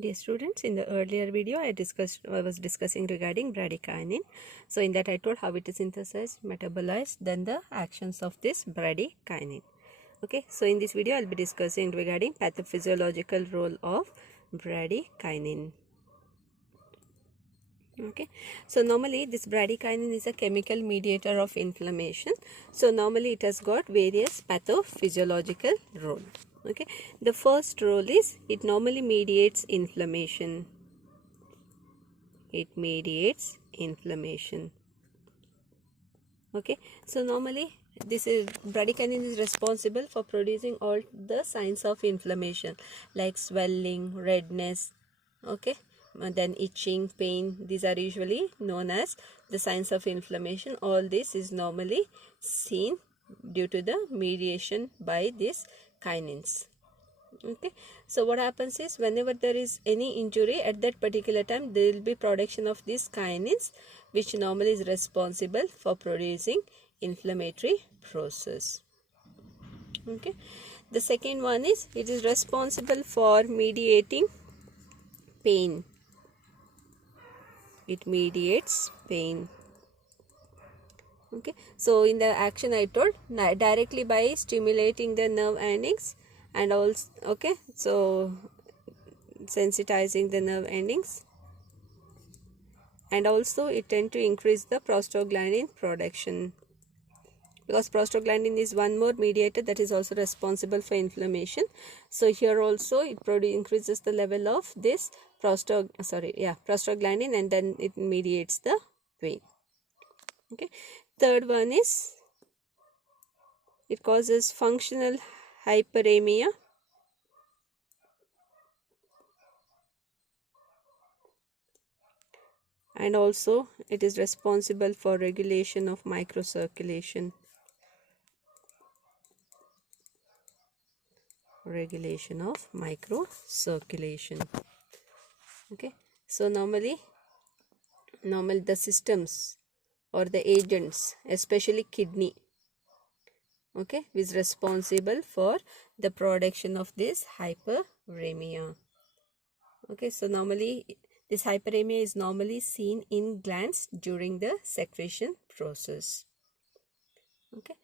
Dear students, in the earlier video I was discussing regarding Bradycaine. So in that I told how it is synthesized, metabolized, then the actions of this Bradycaine. Okay, so in this video I'll be discussing regarding pathophysiological role of Bradycaine. Okay, so normally this Bradycaine is a chemical mediator of inflammation. So normally it has got various pathophysiological role. Okay, the first role is it normally mediates inflammation. It mediates inflammation. Okay, so normally this is Bradycaine is responsible for producing all the signs of inflammation like swelling, redness, okay, and then itching, pain. These are usually known as the signs of inflammation. All this is normally seen due to the mediation by these kinins. Okay, so what happens is whenever there is any injury at that particular time, there will be production of these kinins, which normally is responsible for producing inflammatory process. Okay, the second one is it is responsible for mediating pain. It mediates pain. Okay, so in the action I told directly by stimulating the nerve endings and also, okay, so sensitizing the nerve endings, and also it tend to increase the prostaglandin production, because prostaglandin is one more mediator that is also responsible for inflammation. So here also it increases the level of this prostaglandin, and then it mediates the pain. Okay, third one is it causes functional hyperemia. And also it is responsible for regulation of microcirculation. Regulation of microcirculation. Okay, so normally the systems or the agents, especially kidney, okay, is responsible for the production of this hyperemia. Okay, so normally this hyperemia is normally seen in glands during the secretion process. Okay,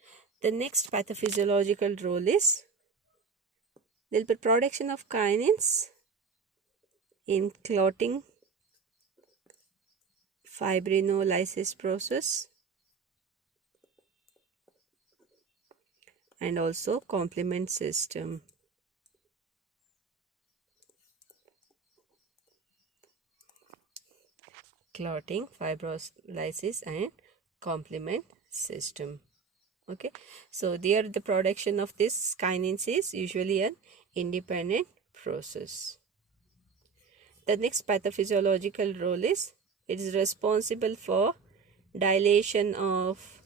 the next pathophysiological role is there will be production of kinins in clotting, fibrinolysis process, and also complement system. Clotting, fibrolysis, and complement system. Okay, so there the production of this kinins is usually an independent process. The next pathophysiological role is it is responsible for dilation of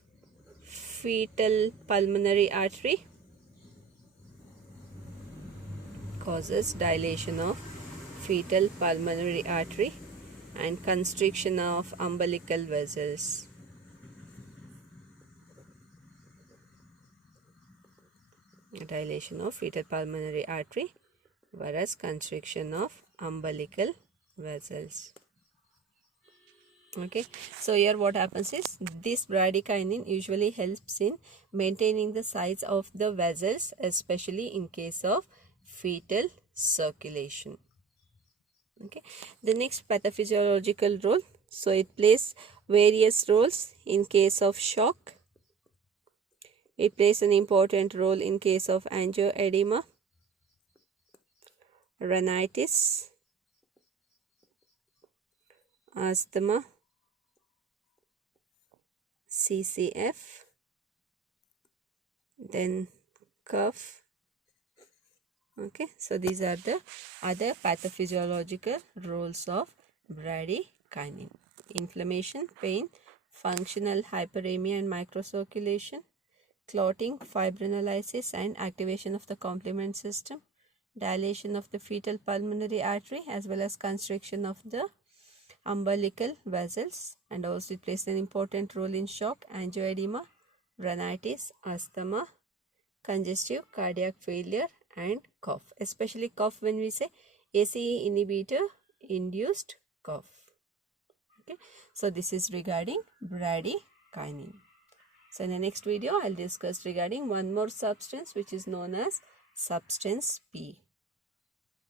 fetal pulmonary artery, causes dilation of fetal pulmonary artery, and constriction of umbilical vessels. Dilation of fetal pulmonary artery, whereas constriction of umbilical vessels. Okay, so here what happens is this bradykinin usually helps in maintaining the size of the vessels, especially in case of fetal circulation. Okay, the next pathophysiological role, so it plays various roles in case of shock. It plays an important role in case of angioedema, rhinitis, asthma, CCF, then cough. Okay, so these are the other pathophysiological roles of bradykinin: inflammation, pain, functional hyperemia and microcirculation, clotting, fibrinolysis and activation of the complement system, dilation of the fetal pulmonary artery, as well as constriction of the umbilical vessels, and also it plays an important role in shock, angioedema, rhinitis, asthma, congestive cardiac failure, and cough. Especially cough, when we say ACE inhibitor induced cough. Okay, so this is regarding Bradycaine. So in the next video, I'll discuss regarding one more substance which is known as substance P.